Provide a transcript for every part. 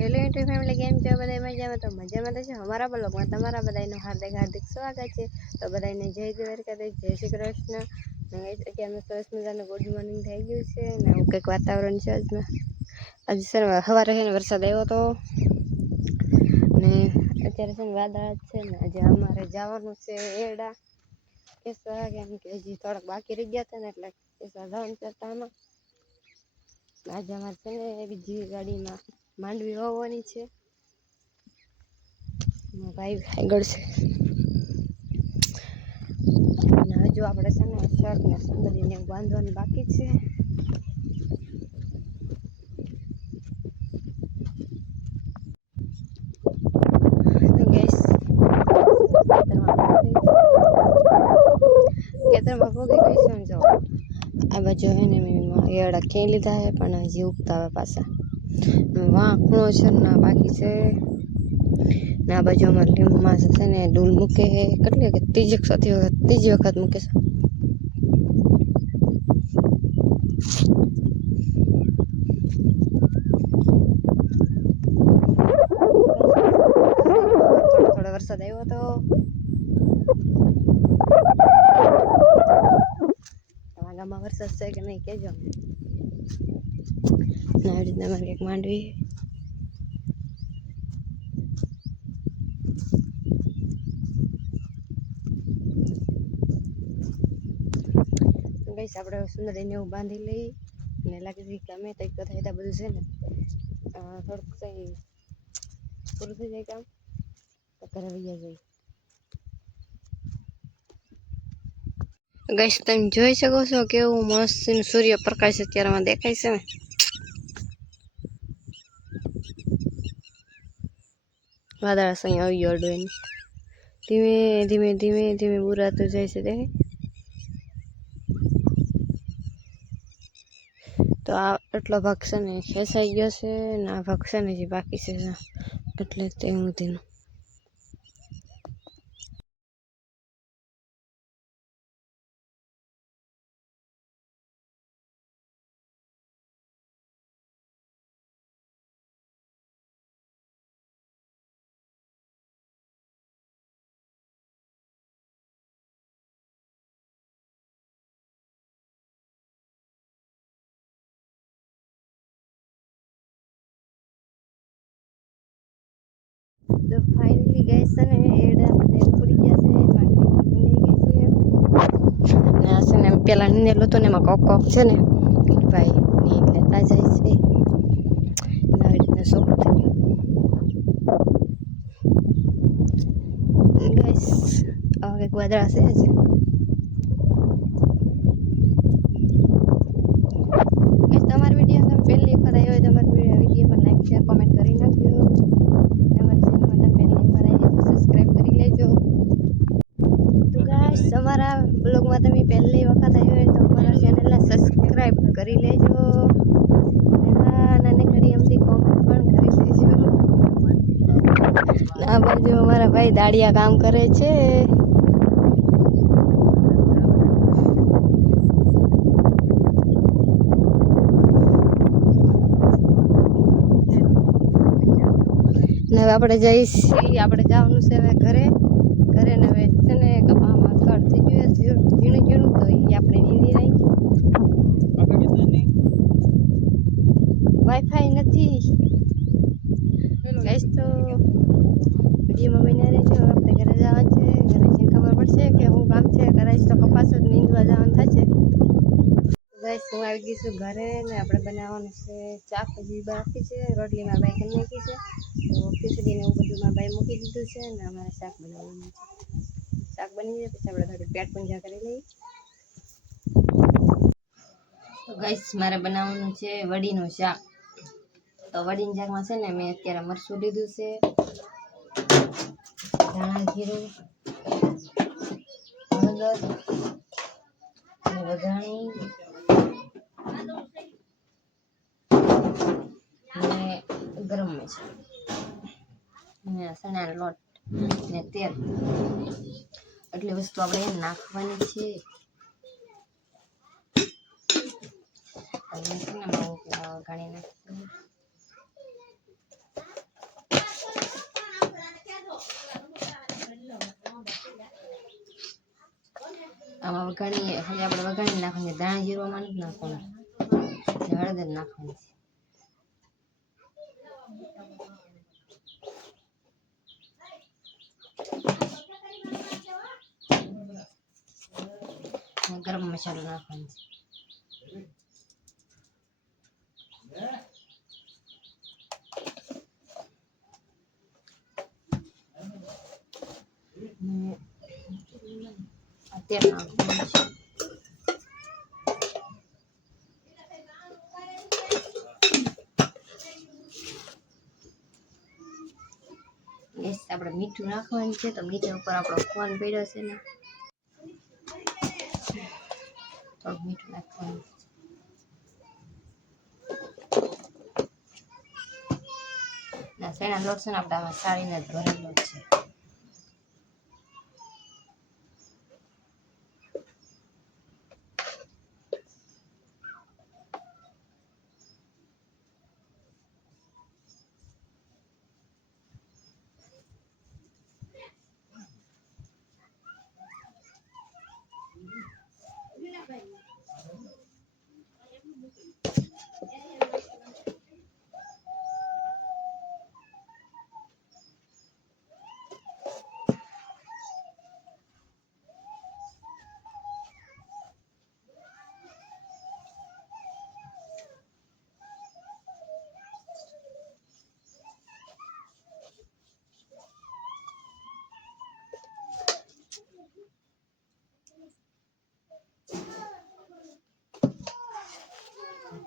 Hello YouTube family, કેમ છો બધા? મજામાં? તો મજામાં તો છે. અમારા બ્લોગમાં તમારા બધાનું હાર્દિક હાર્દિક સ્વાગત છે. તો બધાને જય દ્વારકાધીશ, જય શ્રી કૃષ્ણ. અત્યારે સરસ મજાનું ગુડ મોર્નિંગ થઈ ગયું છે ને આવું કંઈક વાતાવરણ છે આજમાં. આજે સર સવારે છે ને વરસાદ આવ્યો હતો ને અત્યારે છે ને વાદળ છે ને આજે અમારે જવાનું છે એડા કેમ કે હજી થોડાક બાકી રહી ગયા હતા ને એટલે જવાનું કરતા આમાં આજે અમારે છે ને બીજી ગાડીમાં માંડવી વાવવાની છે. ભાઈ આગળ છે અને હજુ આપણે છે ને શર્ટ ને સંદરીને બાંધવાનું બાકી છે. ખેતરમાં ભોગી ગઈ જો આ બાજુ હે ને મેં એડા ક્યાંય લીધા હે પણ હજી ઉગતા આવે પાછા. વાંકણો છે ને બાકી છે ને આ બાજુ અમારે લીંબુમાં છે ને ડૂલ મૂકે કેટલી કે ત્રીજી વખત મૂકે છે. થોડો વરસાદ આવ્યો હતો. તમારા ગામમાં વરસાદ છે કે નહીં કહેજો. આવી રીતના અમારે કંઈક માંડવી ગઈશ આપણે સુંદરીને એવું બાંધી લઈ ને લાગે છે કે અમે કંઈક થાય બધું છે ને થોડુંક કંઈ પૂરું થઈ જાય કામ તો ઘરે વૈયા જાય. ગઈશ તમે જોઈ શકો છો કેવું મસ્ત સૂર્યપ્રકાશ અત્યારમાં દેખાય છે ને. વાદળા સાંઈ આવી ગયો અડવે ધીમે ધીમે ધીમે ધીમે બુરાતું જાય છે દેખાય. તો આ એટલો ભાગ છે ને ખેંચાઈ ગયો છે ને આ ભાગ છે ને જે બાકી છે એટલે તેનું તેનું તો ફાઇનલી ગેસ છે ને એડા બધા ઉપડી ગયા છે. પાણી ગઈ છે ને આ છે ને પેલા નીંદેલું હતું ને એમાં કોક છે ને ભાઈ નીંદ લેતા જાય છે. આવી રીતના શોખ થઈ ગયો ગેસ. આવા કંઈક વાદળા છે જ. તમારી વિડીયો તમે પહેલી વખત આવ્યો હોય તમારી વિડીયોમાં લાઈક શેર કોમેન્ટ કરી નાખજો. અમારી ચેનલમાં તમે પહેલી વખત આવી તો સબસ્ક્રાઈબ કરી લેજો. તો ગાઈસ અમારા બ્લોગમાં તમે પહેલી વખત આવ્યો હોય તો અમારા ચેનલને સબસ્ક્રાઈબ કરી લેજો. હા નાની ઘડી અમથી કોમેન્ટ પણ કરી લેજો. આ બાજુ અમારા ભાઈ દાડિયા કામ કરે છે. ને હવે આપણે જઈશું આપણે જવાનું છે હવે ઘરે ને હવે છે ને કપામાં કળ થઈ ગયું ઝીણું ઝીણું તો એ આપણે નીંદી રહી. વાઈફાઈ નથી ગઈશ તો વિડીયોમાં બન્યા રહેજો. આપણે ઘરે જવાનું છે. ઘરે જઈને ખબર પડશે કે હું કામ છે. કદાચ તો કપાસ જ નીંદવા જવાનું થશે. ગઈશ હું આવી ગઈ છું ઘરે ને આપણે બનાવવાનું છે શાક. હજી બાકી છે. રોટલીમાં બાઈ કરી નાખી છે તો ખીચડીને એવું બધું માં બાઈ મૂકી દીધું છે ને અમારે શાક બનાવવાનું છે. શાક બની જાય પછી આપણે થોડી પેટ પૂંજા કરી લઈએ. તો ગઈશ મારે બનાવવાનું છે વડીનું શાક. તો વડીના શાકમાં છે ને મેં અત્યારે મરચું લીધું છે, ધાણા જીરું, હળદર અને વઘાણી અને ગરમ મસાલો ને ચણાનો લોટ ને તેલ એટલી વસ્તુ આપણે નાખવાની છે. ઘણી નાખી આમાં વઘાણીએ ખાલી આપણે વઘાણી નાખવાની, ધાણા જીરવામાં નથી નાખવાનું, હળદર નાખવાની છે, ગરમ મસાલો નાખવાનો છે, તેલ નાખવાનું છે. આપણે મીઠું નાખવાનું છે, તો મીઠા ઉપર આપણો ફોન પડ્યો છે ને, થોડું મીઠું નાખવાનું. શેણા લોટ છે ને આપણે આમાં સાળીને જ ભરેલો છે.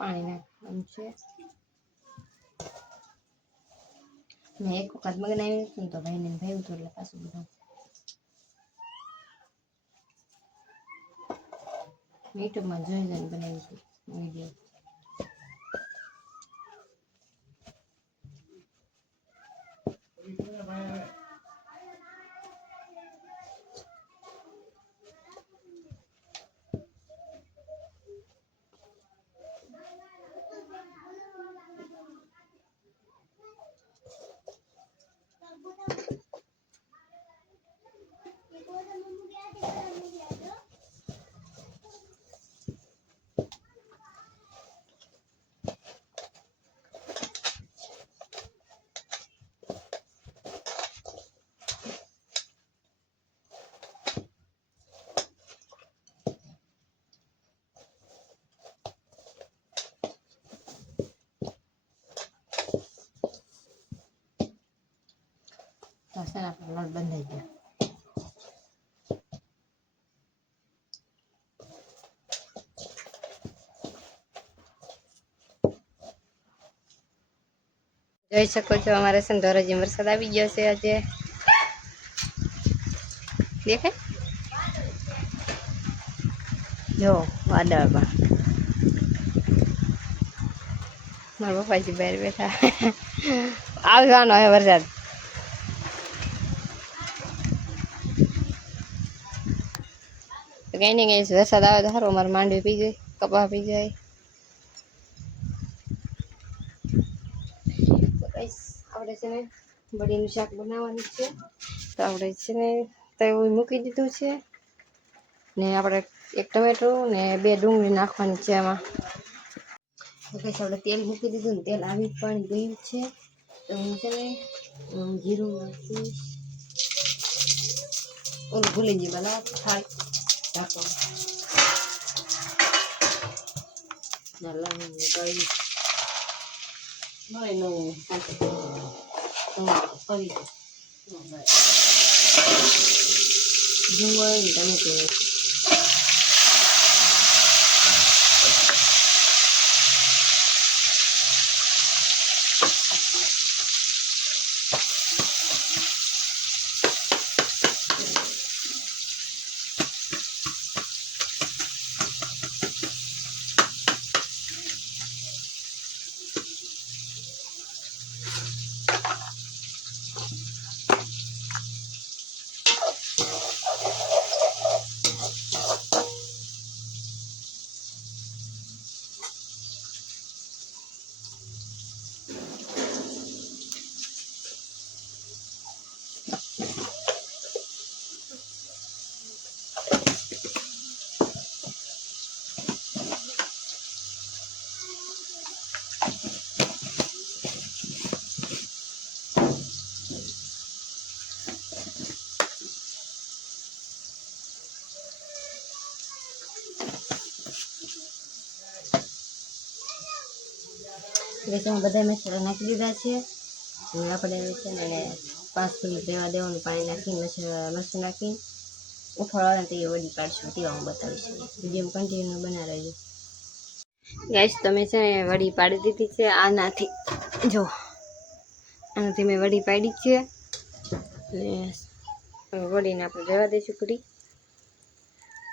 પાણી નાખવાનું છે. મેં એક વખત બનાવી હતું તો ભાઈને ભાવ્યું હતું એટલે પાછું બધું યુટ્યુબમાં જોઈ જોઈને બનાવ્યું હતું વિડીયો. તો છે ને આપણો લોટ બંધાઈ ગયો. જોઈ શકો છો અમારે છે ને ધોરાજી વરસાદ આવી ગયો છે. આજે દેખાય જો વાદળમાં મારા પપ્પાજી બહાર બેઠા આવવાનો હે વરસાદ. કઈ નહીં કઈ વરસાદ આવે તો સારું, અમારે માંડવી પી જાય, કપા પી જાય. આપણે છે ને બળીનું શાક બનાવવાનું છે, તો આપણે છે ને તવું મૂકી દીધું છે ને આપણે એક ટમેટું ને 2 ડુંગળી નાખવાની છે એમાં. તો કઈ આપણે તેલ મૂકી દીધું ને તેલ આવી પણ ગયું છે, તો હું છે ને જીરું નાખીશ. ઓલું ભૂલી ગઈ બના થાય રાખો લઈ કરી મળે નવું કરી ડુંગળી ટમેટું ગેસમાં બધા મસાલા નાખી દીધા છે અને આપણે છે ને એને 5 મિનિટ રહેવા દેવાનું, પાણી નાખીને મરચું નાખીને ઉફાળો આવે તો એ વડી કાઢશું, તેવા હું બતાવીશ. વિડીયો કન્ટિન્યુ બના રહેજો. ગાઈસ તમે છે ને વડી પાડી દીધી છે આનાથી, જો આનાથી મેં વડી પાડી છે ને વડીને આપણે રહેવા દઈશું ઘડી,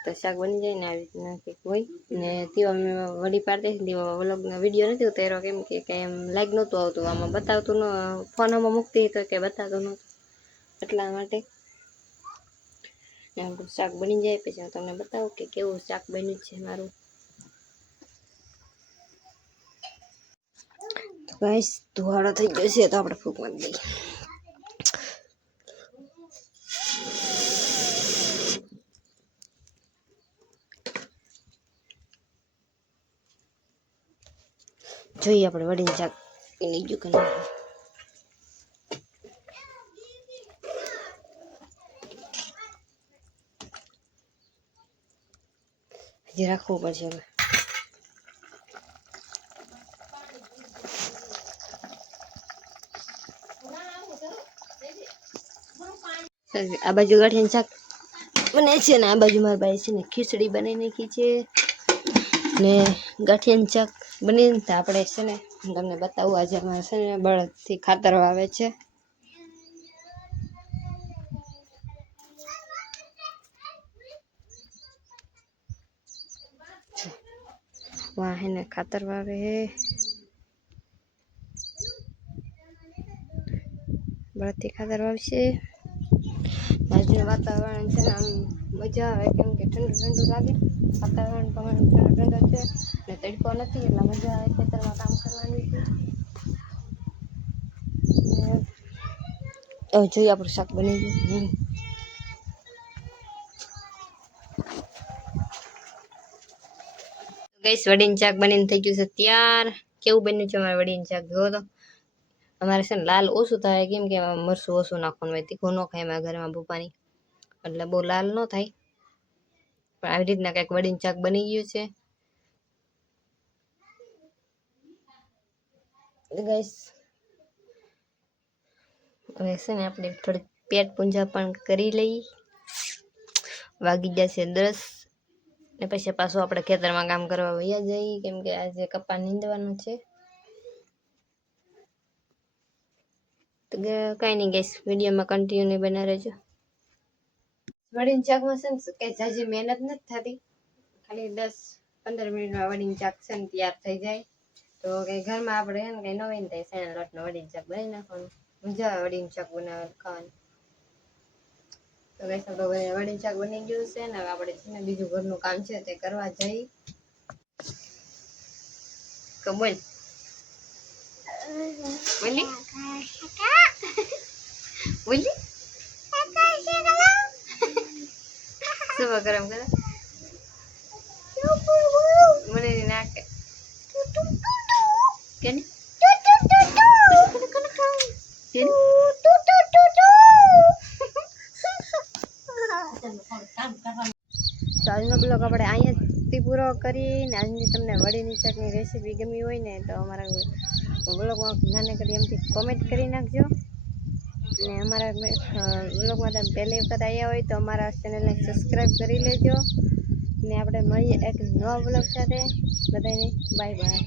તો શાક બની જાય ને આવી રીતના કંઈક હોય. ને તેવા મેં વડી પાડી દઈશ. તેવા વ્લોગનો વિડીયો નથી ઉતાર્યો કેમ કે કંઈ એમ લાઈક નહોતું આવતું, આમાં બતાવતું ન, ફોનમાં મૂકતી તો કંઈ બતાવતું નહોતું, એટલા માટે. ને આપણું શાક બની જાય પછી હું તમને બતાવું કે કેવું શાક બન્યું છે મારું. તો ગાઈસ ધુવાડો થઈ ગયો છે તો આપણે ફૂંક મારી દઈએ. જોઈએ આપણે વડીને શાક એની ગયું કે નહીં. હજી રાખવું પડશે હવે. આ બાજુ ગાંઠિયાનું શાક બને છે ને આ બાજુ મારા ભાઈ છે ને ખીચડી બનાવી નાખી છે ને ગાંઠિયાનું શાક બનીને તો આપણે છે ને તમને બતાવું. આજે અમારે છે ને બળદથી ખાતર વાવે છે. વાહ હે ને ખાતર વાવે હે, બળદથી ખાતર વાવશે. આજનું વાતાવરણ છે ને આમ મજા આવે કેમ કે ઠંડુ ઠંડુ લાગે, વાતાવરણ પણ ઠંડુ ઠંડુ છે ને તડકો નથી એટલે મજા આવે ખેતરમાં કામ કરવાની છે. હવે જોઈએ આપણું શાક બની ગયું નહીં. ગઈસ વડીનું શાક બનીને થઈ ગયું છે તૈયાર. કેવું બન્યું છે અમારે વડીનું શાક જોવો તો. અમારે છે ને લાલ ઓછું થાય કેમ કે મરચું ઓછું નાખવાનું હોય, તીખું ન ખાય અમારા ઘરમાં પપ્પાની, એટલે બહુ લાલ ન થાય. પણ આવી રીતના કંઈક વડીનું શાક બની ગયું છે. ગાઈસ હવે છે ને આપણે થોડીક પેટ પૂંજા પણ કરી લઈ. વાગી જશે 10 ને પછી પાછું આપણે ખેતરમાં કામ કરવા વયા જઈએ કેમ કે આજે કપા નીંદવાનું છે. તો કાંઈ નહીં ગાઈસ, વિડીયોમાં કન્ટિન્યુ બના રહેજો. વડીનું શાકમાં છે ને કંઈ ઝાઝી મહેનત નથી થતી, ખાલી 10-15 મિનિટમાં વડીનું શાક છે ને તૈયાર થઈ જાય. તો કંઈ ઘરમાં આપણે છે ને કંઈ નવીન થાય, શેના લોટનું વડીનું શાક બનાવી નાખવાનું, મજા આવે વડીનું શાક બનાવવાનું ખાવાની. તો ગાઈસ આપણું વડીનું શાક બની ગયું છે ને હવે આપણે છે ને બીજું ઘરનું કામ છે તે કરવા જઈ. બોલ બોલી બોલી શું ગરમ કરે મને નાખે કે નહીં. તો આજનો બ્લોગ આપણે અહીંયાથી પૂરો કરીને આજની તમને વડીની શાકની રેસીપી ગમી હોય ને તો અમારા બ્લોગમાં નાનકડી એમથી કોમેન્ટ કરી નાખજો. અને અમારા બ્લોગમાં તમે પહેલી વખત આવ્યા હોય તો અમારા ચેનલને સબસ્ક્રાઈબ કરી લેજો. ને આપણે મળીએ એક નવા બ્લોગ સાથે. બધાને બાય બાય.